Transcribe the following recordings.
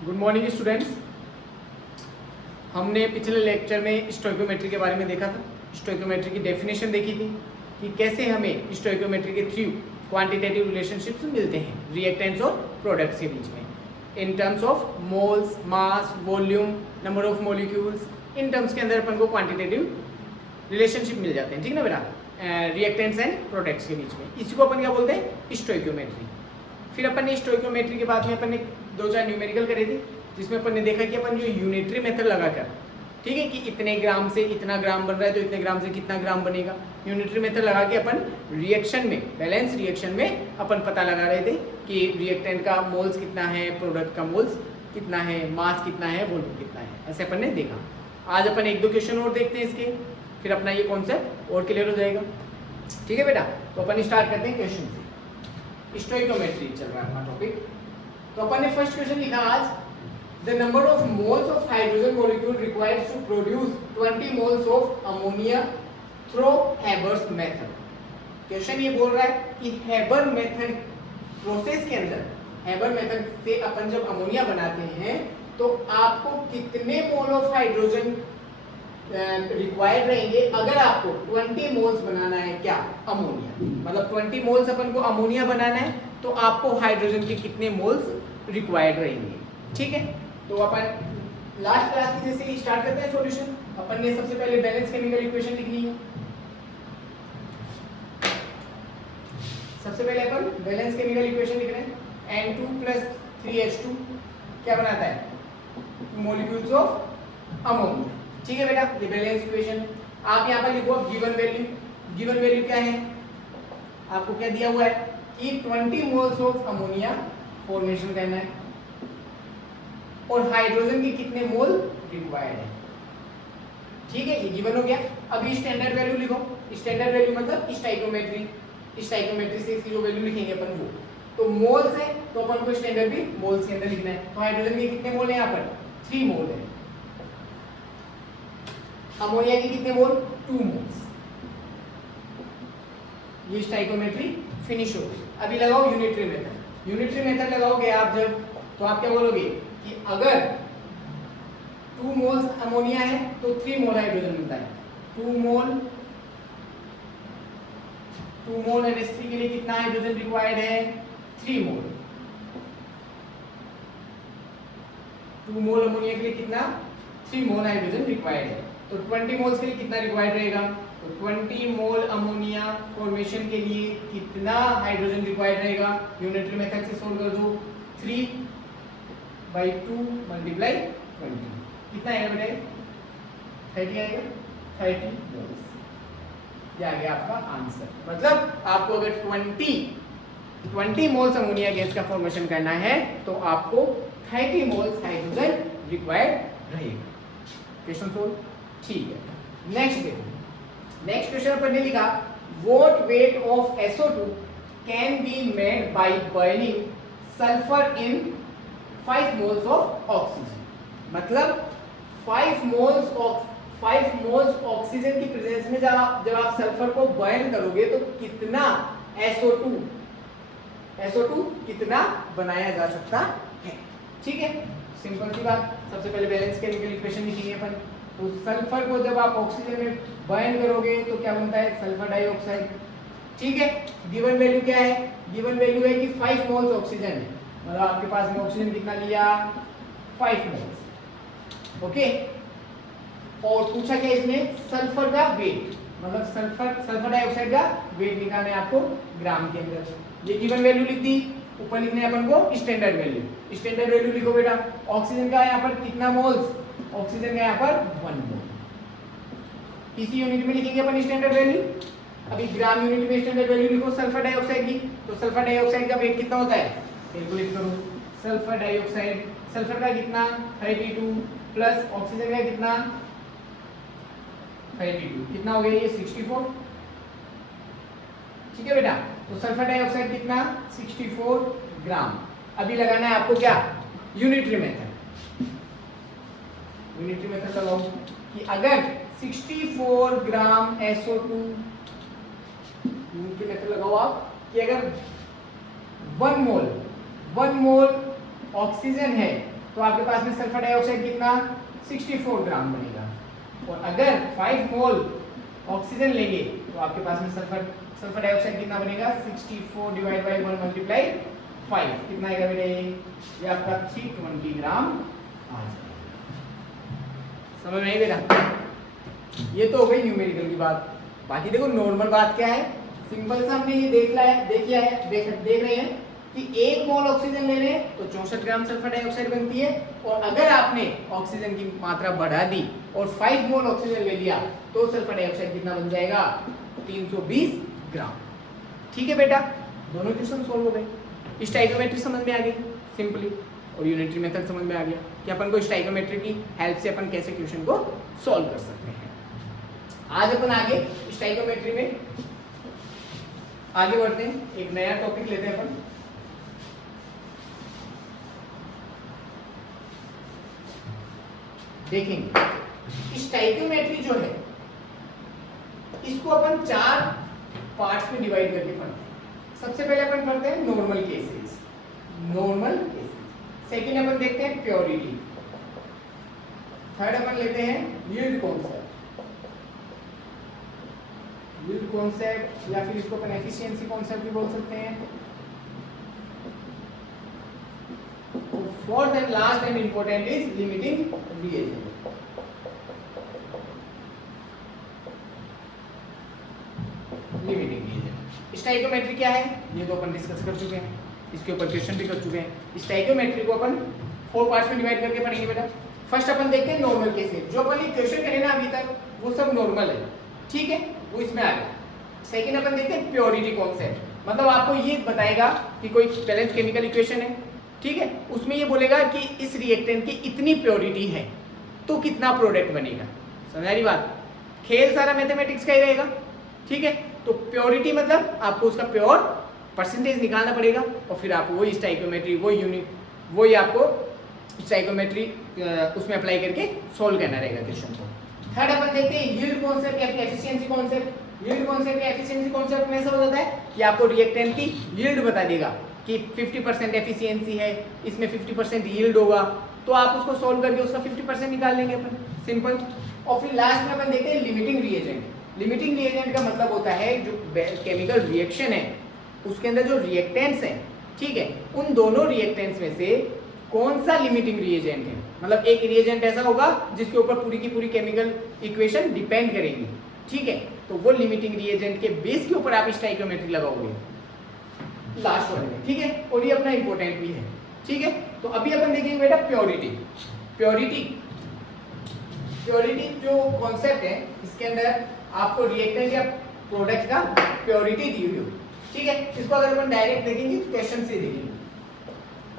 Good morning students. हमने पिछले lecture में स्टोइकोमेट्री के बारे में देखा था। स्टोइकोमेट्री की डेफिनेशन देखी थी कि कैसे हमें स्टोइकोमेट्री के थ्रू क्वांटिटेटिव रिलेशनशिप्स मिलते हैं रिएक्टेंट्स और प्रोडक्ट्स के बीच में in terms of moles, mass, volume, number of molecules. In terms के अंदर अपन को क्वांटिटेटिव रिलेशनशिप मिल जाते हैं, ठीक ना बेटा, रिएक्टेंट्स एंड प्रोडक्ट्स के बीच में। इसी को अपन क्या बोलते हैं, स्टोइकोमेट्री। फिर अपन ने स्टोइकोमेट्री के बाद में अपन ने 2-4 न्यूमेरिकल करे थे, जिसमें अपन ने देखा कि अपन जो यूनिटरी मेथड लगाकर, ठीक है, कि इतने ग्राम से इतना ग्राम बन रहा है तो इतने ग्राम से कितना ग्राम बनेगा, यूनिटरी मेथड लगा के अपन रिएक्शन में, बैलेंस रिएक्शन में अपन पता लगा रहे थे कि रिएक्टेंट का मोल्स कितना है, प्रोडक्ट का मोल्स कितना है, मास कितना है, वॉल्यूम कितना है। ऐसे अपन ने देखा। आज अपन 1-2 क्वेश्चन और देखते हैं इसके, फिर अपना ये कॉन्सेप्ट और क्लियर हो जाएगा। ठीक है बेटा, तो अपन स्टार्ट करते हैं क्वेश्चन से। स्टोइकोमेट्री चल रहा है अपना टॉपिक। तो अपन ने फर्स्ट क्वेश्चन लिखा आज, the number of moles of hydrogen molecule required to produce 20 moles of ammonia through Haber's method. Question ये बोल रहा है कि हेबर मेथड प्रोसेस के अंदर, हेबर मेथड से अपन जब अमोनिया बनाते हैं तो आपको कितने मोल ऑफ हाइड्रोजन रिक्वायर्ड रहेंगे अगर आपको 20 मोल्स बनाना है, क्या, अमोनिया। मतलब 20 मोल्स अपन को अमोनिया बनाना है तो आपको हाइड्रोजन के कितने मोल्स रिक्वायर्ड रहेंगे। ठीक है, तो अपन लास्ट क्लास की जैसे स्टार्ट करते हैं सॉल्यूशन। अपन ने सबसे पहले बैलेंस केमिकल इक्वेशन लिखनी है। सबसे पहले अपन बैलेंस केमिकल इक्वेशन लिख रहे हैं। N2 + 3H2 क्या बनाता है, मॉलिक्यूल्स ऑफ अमोनिया। ठीक है बेटा, ये बैलेंस इक्वेशन। आप यहाँ पर लिखो गिवन वैल्यू। गिवन वैल्यू क्या है, आपको क्या दिया हुआ है कि 20 मोल्स ऑफ अमोनिया फॉर्मेशन करना है और हाइड्रोजन के कितने मोल रिक्वायर्ड है। ठीक है, ये गिवन हो गया। अभी स्टैंडर्ड वैल्यू लिखो। स्टैंडर्ड वैल्यू मतलब स्टोइकोमेट्री। स्टोइकोमेट्री से इसकी जो वैल्यू लिखेंगे अपन वो, तो मोल्स है तो अपन को स्टैंडर्ड भी मोल्स के अंदर लिखना है। तो हाइड्रोजन के कितने मोल है, यहाँ पर 3 मोल है। अमोनिया के कितने मोल, 2 मोल्स। ये स्टोइकोमेट्री फिनिश हो गई। अभी लगाओ यूनिटरी मेथड। यूनिटरी मेथड लगाओगे आप जब, तो आप क्या बोलोगे कि अगर 2 मोल्स अमोनिया है तो 3 मोल हाइड्रोजन मिलता है। 2 मोल NH3 के लिए कितना हाइड्रोजन रिक्वायर्ड है, 3 मोल। 2 मोल अमोनिया के लिए कितना, 3 मोल हाइड्रोजन रिक्वायर्ड है। तो 20 मोल्स के लिए कितना रिक्वायर्ड रहेगा, तो 20 मोल अमोनिया फॉर्मेशन के लिए कितना हाइड्रोजन रिक्वायर्ड रहेगा। यूनिटरी मेथड से सोल्व कर दो। 3/2 × 20 कितना आएगा बेटा, 30 आएगा, 30 मोल्स। ये आ गया आपका आंसर। मतलब आपको अगर 20 मोल्स अमोनिया गैस का फॉर्मेशन करना है तो आपको 30 मोल्स हाइड्रोजन रिक्वायर्ड रहेगा। Question solve. ठीक है, नेक्स्ट देखो। नेक्स्ट क्वेश्चन पर ने लिखा, what weight of SO2 can be made by boiling sulphur in 5 moles of oxygen. मतलब 5 मोल्स ऑक्सीजन की प्रेजेंस में जब आप सल्फर को बर्न करोगे तो कितना SO2 कितना बनाया जा सकता है। ठीक है, सिंपल सी बात। सबसे पहले बैलेंस केमिकल इक्वेशन लिखेंगे अपन। तो सल्फर को जब आप ऑक्सीजन में बर्न करोगे तो क्या बनता है, सल्फर डाइऑक्साइड। ठीक है, गिवन वैल्यू क्या है, गिवन वैल्यू है कि 5 मोल्स ऑक्सीजन है। मतलब आपके पास में ऑक्सीजन कितना लिया, 5 मोल्स। ओके, और पूछा क्या इसमें, सल्फर का वेट, मतलब सल्फर डाइऑक्साइड का वेट निकालना है आपको ग्राम के अंदर। ये गिवन वैल्यू लिख दी। ऊपर लिखना है अपन को स्टैंडर्ड वैल्यू। स्टैंडर्ड वैल्यू लिखो बेटा। ऑक्सीजन का यहाँ पर कितना मोल्स, ऑक्सीजन का यहाँ पर 1 मोल। इसी यूनिट में लिखेंगे अपन स्टैंडर्ड वैल्यू। अभी ग्राम यूनिट में स्टैंडर्ड वैल्यू लिखो सल्फर डाइऑक्साइड की। तो सल्फर डाइऑक्साइड का वेट कितना होता है, कैलकुलेट करो। सल्फर डाइऑक्साइड, सल्फर का कितना 32 प्लस ऑक्सीजन का कितना 32, कितना हो गया ये 64। ठीक है बेटा, तो सल्फर डाइऑक्साइड कितना 64 ग्राम। अभी लगाना है आपको क्या, यूनिटरी मेथड। यूनिटरी मेथड लगाओ कि अगर 64 ग्राम SO2, यूनिटरी मेथड लगाओ आप कि अगर 1 मोल ऑक्सीजन है तो आपके पास में सल्फर डाइऑक्साइड कितना 64 ग्राम बनेगा। और अगर 5 मोल ऑक्सीजन लेंगे तो आपके पास में सल्फर डाइऑक्साइड कितना बनेगा 64 डिवाइड बाय 1 मल्टीप्लाई 5 कितना आएगा बेटा ये आपका 320 ग्राम आ जाएगा। समझ में आई बेटा? ये तो हो गई न्यूमेरिकल की बात। बाकी देखो नॉर्मल बात क्या है, सिंपल सा हमने ये देख रहे हैं कि 1 मोल ऑक्सीजन ले लें तो 64 ग्राम सल्फर डाइऑक्साइड बनती है। और अगर आपने ऑक्सीजन की मात्रा बढ़ा दी और 5 मोल ऑक्सीजन ले लिया तो सल्फर डाइऑक्साइड कितना बन जाएगा 320 ग्राम। ठीक है बेटा, दोनों क्वेश्चन सोल्व हो गए। स्टोइकियोमेट्री समझ में आ गई सिंपली, और यूनिटरी मेथड समझ में आ गया कि अपन को स्टोइकियोमेट्री की हेल्प से अपन कैसे क्वेश्चन को सॉल्व कर सकते हैं। आज अपन आगे स्टोइकियोमेट्री में आगे बढ़ते हैं, एक नया टॉपिक लेते हैं अपन। देखेंगे स्टोइकियोमेट्री जो है इसको अपन 4 पार्ट्स में डिवाइड करके पढ़ते हैं। सबसे पहले अपन पढ़ते हैं नॉर्मल केसेस, सेकेंड अपन देखते हैं प्योरिटी, थर्ड अपन लेते हैं यील्ड कॉन्सेप्ट या फिर इसको अपन एफिशिएंसी कॉन्सेप्ट भी बोल सकते हैं। Fourth and last and important is limiting reagent. Stoichiometry क्या है ये तो अपन डिस्कस कर चुके हैं, इसके ऊपर क्वेश्चन भी कर चुके हैं। स्टोइकियोमेट्री को अपन 4 पार्ट्स में डिवाइड करके पढ़ेंगे बेटा। फर्स्ट अपन देखते हैं नॉर्मल केसेस, जो अपन ये क्वेश्चन करे ना अभी तक वो सब नॉर्मल है, ठीक है, वो इसमें आ गया। सेकंड अपन देखते हैं प्योरिटी कॉन्सेप्ट, मतलब आपको ये बताएगा कि कोई बैलेंस केमिकल इक्वेशन है, ठीक है, उसमें ये बोलेगा कि इस रिएक्टेंट की इतनी प्योरिटी है तो कितना प्रोडक्ट बनेगा। समझ आ रही बात? खेल सारा मैथमेटिक्स का ही रहेगा, ठीक है। तो प्योरिटी मतलब आपको उसका प्योर परसेंटेज निकालना पड़ेगा और फिर आपको वही स्टोइकियोमेट्री वही आपको स्टोइकियोमेट्री उसमें अप्लाई करके सॉल्व करना रहेगा क्वेश्चन को। थर्ड अपन देखते हैं यील्ड कॉन्सेप्ट या फिर एफिशिएंसी कॉन्सेप्ट। यील्ड कॉन्सेप्ट या एफिशिएंसी कॉन्सेप्ट में ऐसा हो जाता है कि आपको रिएक्टेंट की यील्ड बता देगा कि 50% एफिशिएंसी है, इसमें 50% यील्ड होगा, तो आप उसको सॉल्व करके उसका 50% निकाल लेंगे अपन, सिंपल। और फिर लास्ट में अपन देखते हैं लिमिटिंग रिएजेंट। लिमिटिंग रिएजेंट का मतलब होता है जो केमिकल रिएक्शन है उसके अंदर जो रिएक्टेंट्स हैं, ठीक है, उन दोनों रिएक्टेंट्स में से कौन सा लिमिटिंग रिएजेंट है। मतलब एक रिएजेंट ऐसा होगा जिसके ऊपर पूरी की पूरी केमिकल इक्वेशन डिपेंड करेगी, ठीक है, तो वो लिमिटिंग रिएजेंट के बेस के ऊपर आप स्टोइकियोमेट्री लगाओगे लास्ट वाले में, ठीक है, और ये अपना इंपॉर्टेंट भी है, ठीक है। तो अभी अपन देखेंगे बेटा प्योरिटी जो कॉन्सेप्ट है इसके अंदर आपको रिएक्टेंट या प्रोडक्ट का प्योरिटी दी हुई होगी, ठीक है। इसको अगर अपन डायरेक्ट देखेंगे तो क्वेश्चन से देखेंगे,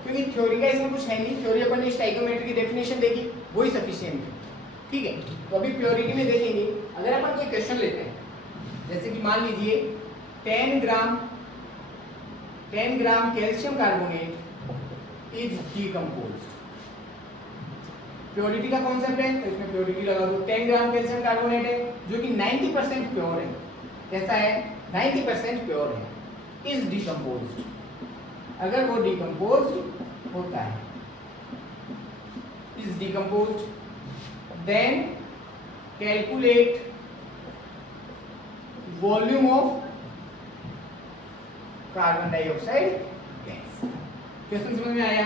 क्योंकि थ्योरी का इसमें कुछ है नहीं, थ्योरी अपन ने स्टोइकियोमेट्री की डेफिनेशन देखी वही सफिशिएंट है, ठीक है। तो अभी प्योरिटी में देखेंगे, अगर अपन कोई क्वेश्चन लेते हैं जैसे कि मान लीजिए 10 gram calcium carbonate is decomposed. Purity का कॉन्सेप्ट है तो इसमें प्योरिटी लगा दो। 10 ग्राम कैल्शियम कार्बोनेट है जो कि 90% प्योर है, कैसा है 90% प्योर है, इज डीकंपोज्ड। अगर वो डीकंपोज्ड होता है, is decomposed, then calculate volume of carbon dioxide gas. Question समझ में आया?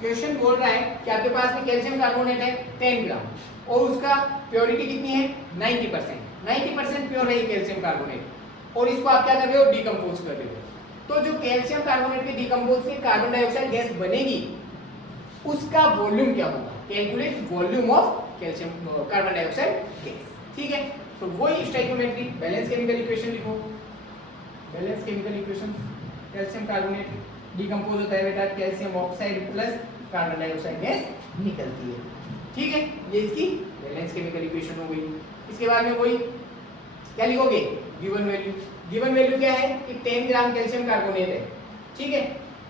क्वेश्चन बोल रहा है कि आपके पास में कैल्शियम कार्बोनेट है 10 ग्राम और उसका प्योरिटी कितनी है 90% प्योर है ये कैल्शियम कार्बोनेट, और इसको आप क्या कर रहे हो डीकंपोज कर रहे हो। तो जो कैल्शियम कार्बोनेट के डीकंपोज से कार्बन डाइऑक्साइड गैस बनेगी उसका वॉल्यूम क्या होगा, calculate volume of calcium carbon dioxide gas, ठीक है। तो वही स्टोइकियोमेट्री बैलेंस केमिकल इक्वेशन लिखो, balance chemical equation, calcium carbonate decompose होता है बेटा, calcium oxide plus carbon dioxide gas निकलती है, ठीक है। ये इसकी बैलेंस केमिकल इक्वेशन हो गई। इसके बाद में वही क्या लिखोगे गिवन वैल्यू क्या है कि 10 ग्राम कैल्शियम कार्बोनेट है, ठीक है,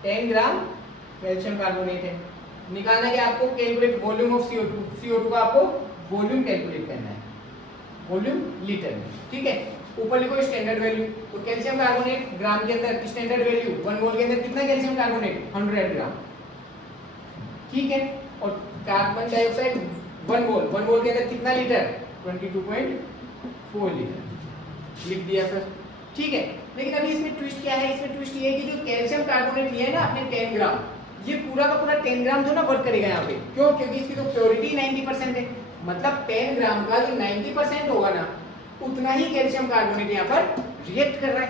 10 ग्राम कैल्शियम कार्बोनेट है, निकालना है आपको कैलकुलेट वॉल्यूम ऑफ CO2 का आपको वॉल्यूम कैलकुलेट करना है, वॉल्यूम लीटर में, ठीक है। ऊपर लिखो स्टैंडर्ड वैल्यू, तो कैल्शियम कार्बोनेट ग्राम के अंदर स्टैंडर्ड वैल्यू 1 मोल के अंदर कितना कैल्शियम कार्बोनेट 100 ग्राम, ठीक है। और कार्बन डाइऑक्साइड 1 मोल के अंदर कितना लीटर? 22.4 लीटर लिख दिया सर, ठीक है। लेकिन अभी इसमें ट्विस्ट क्या है? इसमें ट्विस्ट ये है कि जो कैल्शियम कार्बोनेट लिया है ना आपने 10 ग्राम, ये पूरा का पूरा 10 ग्राम जो ना वर्क करेगा यहाँ पे। क्यों? क्योंकि इसकी तो प्योरिटी 90% है, मतलब 10 ग्राम का जो 90% होगा ना, उतना ही कैल्शियम कार्बोनेट यहाँ पर रिएक्ट कर रहा है,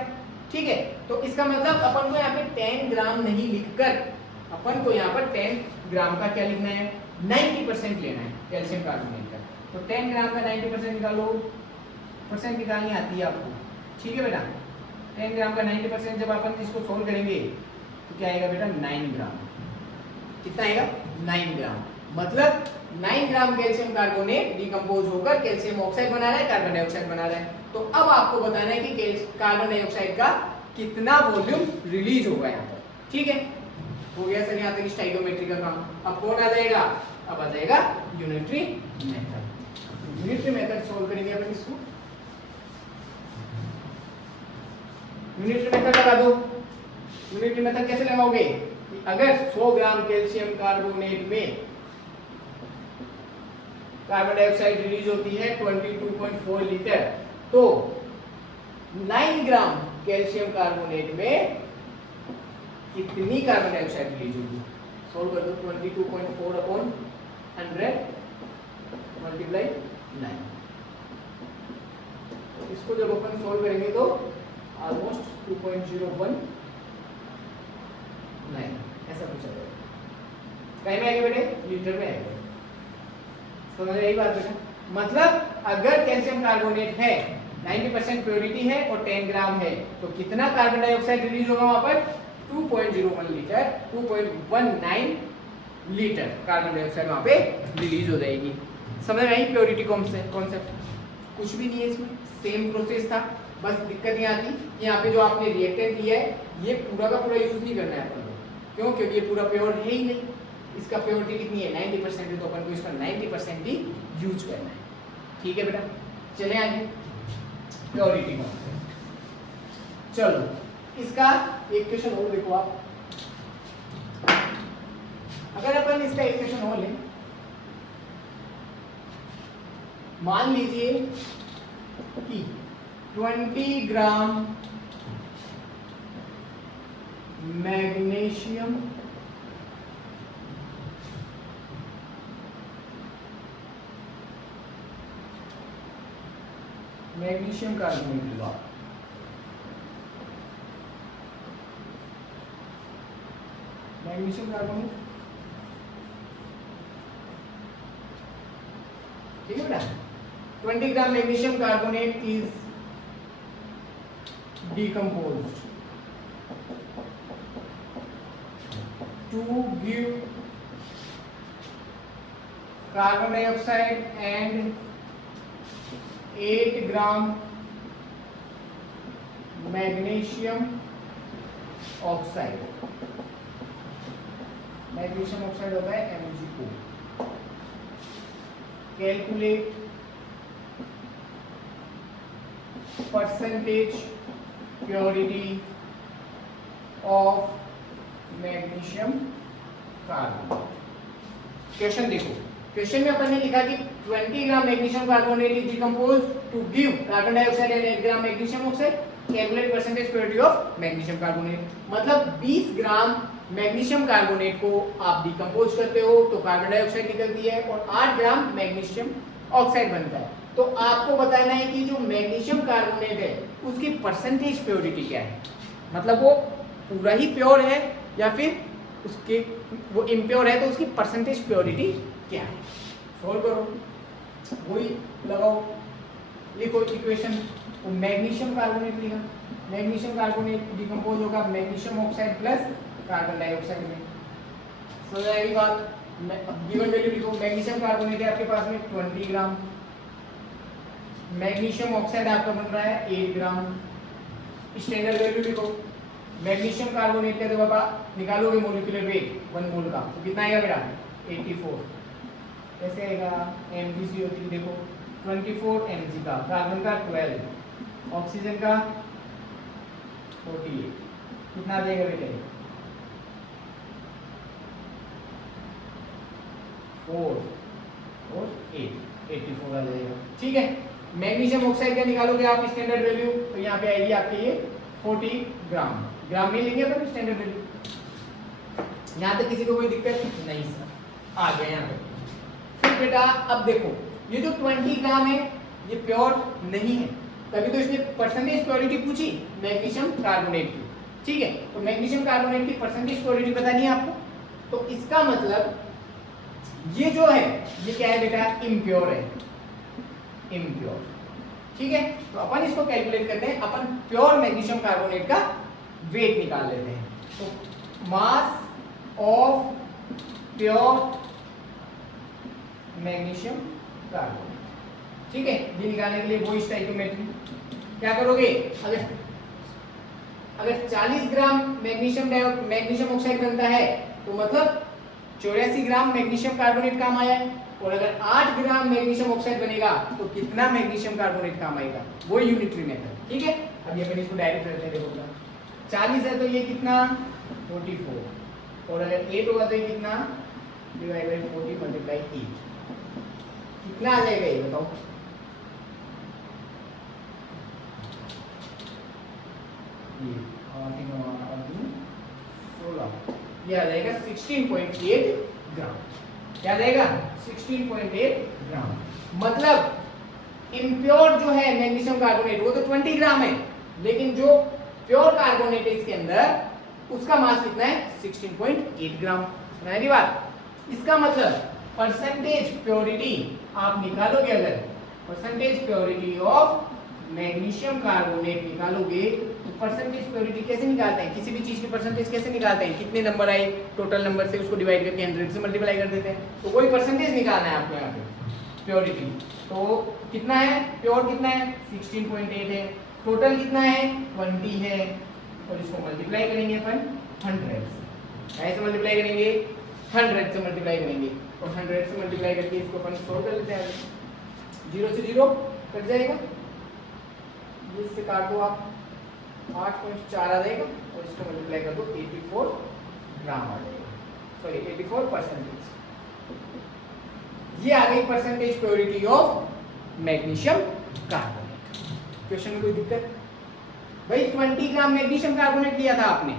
ठीक है। तो इसका मतलब अपन को यहाँ पे 10 ग्राम नहीं लिखकर अपन को यहाँ पर 10 ग्राम का क्या लिखना है? 90% लेना है कैल्शियम कार्बोनेट का। तो 10 ग्राम का 90% निकालो, परसेंट निकालनी आती है आपको, ठीक है बेटा। 10 ग्राम का 90% जब अपन इसको सोल्व करेंगे तो क्या आएगा बेटा? 9 ग्राम। कितना आएगा? 9 ग्राम। मतलब 9 ग्राम कैल्शियम कार्बोनेट डिकम्पोज होकर कैल्शियम ऑक्साइड बना रहा है, कार्बन डाइऑक्साइड बना रहा है। तो अब आपको बताना है कि कार्बन डाइऑक्साइड का कितना वॉल्यूम रिलीज होगा यहाँ पर, ठीक है। हो गया सर यहाँ तक स्टोइकियोमेट्री का काम। अब कौन आ जाएगा? अब आ जाएगा unitary method. Unitary method solve करेंगे अपन इसको। यूनिटरी मेथड लगा दो। यूनिटरी मेथड कैसे लगाओगे? अगर 100 ग्राम कैल्शियम कार्बोनेट में कार्बन डाइऑक्साइड रिलीज होती है 22.4 लीटर, तो 9 ग्राम कैल्शियम कार्बोनेट में कितनी कार्बन डाइऑक्साइड रिलीज होगी? सोल्व कर दो। 22.4 अपॉन 100 मल्टीप्लाई 9। इसको जब अपन सोल्व करेंगे तो ऑलमोस्ट 2.019 ऐसा कुछ आ जाएगा। कहीं में आएगा बेटे? लीटर में आएगा। समझ यही बात बेटा। मतलब अगर कैल्शियम कार्बोनेट है, 90% प्योरिटी है और 10 ग्राम है, तो कितना कार्बन डाइऑक्साइड रिलीज होगा वहां पर? 2.01 लीटर, 2.19 लीटर कार्बन डाइऑक्साइड वहां पे रिलीज हो जाएगी। समझ में आई प्योरिटी कॉन्सेप्ट? कुछ भी नहीं है इसमें, सेम प्रोसेस था। बस दिक्कत ये आती कि यहाँ पे जो आपने रिएक्टेंट लिया है ये पूरा का पूरा यूज नहीं करना है अपन को। क्यों? क्योंकि ये पूरा प्योर है ही नहीं। इसका प्योरिटी कितनी है? 90% है, तो अपन को इसका 90% ही यूज करना है, ठीक है बेटा। चले आगे प्योरिटी कॉन्सेप्ट। चलो इसका एक क्वेश्चन और देखो आप। अगर अपन इसका एक क्वेश्चन और लें, मान लीजिए कि 20 ग्राम मैग्नीशियम कार्बोनेट लो। मैग्नीशियम कार्बोनेट, ठीक है बेटा। 20 gram magnesium carbonate is decomposed to give carbon dioxide and 8 gram magnesium oxide। Magnesium oxide होता है MgO। Calculate percentage purity of magnesium carbonate. Question देखो, क्वेश्चन में अपन ने लिखा कि 20 gram magnesium carbonate is decompose to give carbon dioxide and 8 gram magnesium oxide. Calculate percentage purity of magnesium carbonate. मतलब 20 gram magnesium carbonate को आप decompose करते हो तो कार्बन डाइऑक्साइड निकलती है और 8 ग्राम मैग्नीशियम ऑक्साइड बनता है। तो आपको बताना है कि जो मैग्नीशियम कार्बोनेट है उसकी परसेंटेज प्योरिटी क्या है। मतलब वो पूरा ही प्योर है या फिर उसके वो इम्प्योर है, तो उसकी परसेंटेज प्योरिटी क्या है। सोल्व करो, वही लगाओ, लिखो इक्वेशन। तो मैग्नीशियम कार्बोनेट लिखा, मैग्नीशियम कार्बोनेट डिकम्पोज होगा magnesium oxide plus carbon dioxide में। समझ आएगी बात। गिवन वैल्यू लिखो। मैग्नीशियम कार्बोनेट है आपके पास में 20 ग्राम, मैग्नीशियम ऑक्साइड आपका बन रहा है 8 ग्राम। स्टैंडर्ड वैल्यू लिखो। मैग्नीशियम कार्बोनेट का जब आप निकालोगे मोलिकुलर वेट 1 मोल का तो कितना आएगा बेटा? 84। कैसे आएगा? MgCO3 देखो 24 Mg का, कार्बन का 12, ऑक्सीजन का 48। कितना आ जाएगा बेटा? 4 और 8, 84 आ जाएगा। ठीक है, मैग्नीशियम ऑक्साइड का निकालोगे आप स्टैंडर्ड वैल्यू, तो यहाँ पे आएगी आपके ये 40 ग्राम, ग्राम में लेंगे अपन स्टैंडर्ड वैल्यू। यहाँ तक किसी को कोई दिक्कत नहीं सर, आ गया यहाँ पे। फिर बेटा अब देखो, ये जो 20 ग्राम है ये प्योर नहीं है, तभी तो इसने परसेंटेज प्योरिटी पूछी मैग्नीशियम कार्बोनेट की। ठीक है, तो मैग्नीशियम कार्बोनेट की परसेंटेज प्योरिटी बतानी है आपको, तो इसका मतलब ये जो है ये क्या है बेटा, इम्प्योर है, इम्प्योर। ठीक है, तो अपन इसको कैलकुलेट करते हैं, अपन प्योर मैग्नीशियम कार्बोनेट का वेट निकाल लेते हैं। तो mass of pure magnesium carbonate, ठीक है, ये निकालने के लिए वो स्टोइकोमेट्री क्या करोगे, अगर 40 ग्राम मैग्नीशियम ऑक्साइड बनता है तो मतलब 84 ग्राम मैग्नीशियम कार्बोनेट काम आया है, और अगर 8 ग्राम मैग्नीशियम ऑक्साइड बनेगा तो कितना मैग्नीशियम कार्बोनेट काम आएगा, वो यूनिटरी मेथड। ठीक है, अब ये अपन इसको डायरेक्ट रखते हैं, देखो 40 है तो ये कितना 44, और अगर 8 होगा तो ये कितना डिवाइड बाय 40 मल्टीप्लाई 8, कितना आ जाएगा ये बताओ। ये 16, ये आ जाएगा 16.8 ग्राम। क्या आ जाएगा 16.8 ग्राम। मतलब इम्प्योर जो है मैग्नीशियम कार्बोनेट वो तो 20 ग्राम है, लेकिन जो प्योर कार्बोनेट है इसके अंदर उसका मास कितना है 16.8 ग्राम। समझ बात, इसका मतलब परसेंटेज प्योरिटी आप निकालोगे, अगर percentage purity of magnesium carbonate निकालोगे तो परसेंटेज प्योरिटी कैसे निकालते हैं, किसी भी चीज की परसेंटेज कैसे निकालते हैं, कितने नंबर आए टोटल नंबर से उसको डिवाइड करके 100 से मल्टीप्लाई कर देते हैं, तो कोई परसेंटेज निकालना है आपको यहाँ पे प्योरिटी। तो कितना है प्योर, कितना है 16.8 है, टोटल कितना है 20 है, और इसको मल्टीप्लाई करेंगे अपन 100 से, ऐसे मल्टीप्लाई करेंगे 100 से मल्टीप्लाई करेंगे, और 100 से मल्टीप्लाई करके इसको अपन सोल्व कर लेते हैं, 0 से 0 कट जाएगा, इससे काटो आप 8.4 आ जाएगा, और इसको मल्टीप्लाई कर दो 84 ग्राम आ जाएगा, सॉरी 84%। ये आ गई percentage purity of magnesium carbonate. Question में कोई दिक्कत भाई, 20 ग्राम मैग्नीशियम कार्बोनेट लिया था आपने,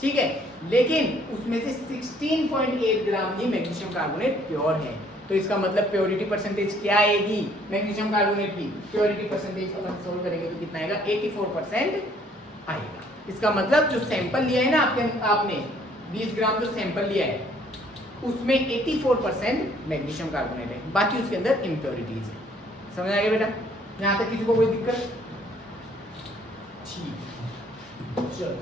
ठीक है, लेकिन उसमें से 16.8 ग्राम ही मैग्नीशियम कार्बोनेट प्योर है, तो इसका मतलब प्योरिटी परसेंटेज क्या आएगी मैग्नीशियम कार्बोनेट की, प्योरिटी परसेंटेज अपन सोल्व करेंगे तो कितना आएगा 84% आएगा। इसका मतलब जो सैंपल लिया है ना आपने 20 ग्राम जो सैंपल लिया है उसमें 84% मैग्नीशियम कार्बोनेट है, बाकी उसके अंदर इम्प्योरिटीज है। समझ आ गया बेटा, यहाँ तक किसी को कोई दिक्कत? ठीक, चलो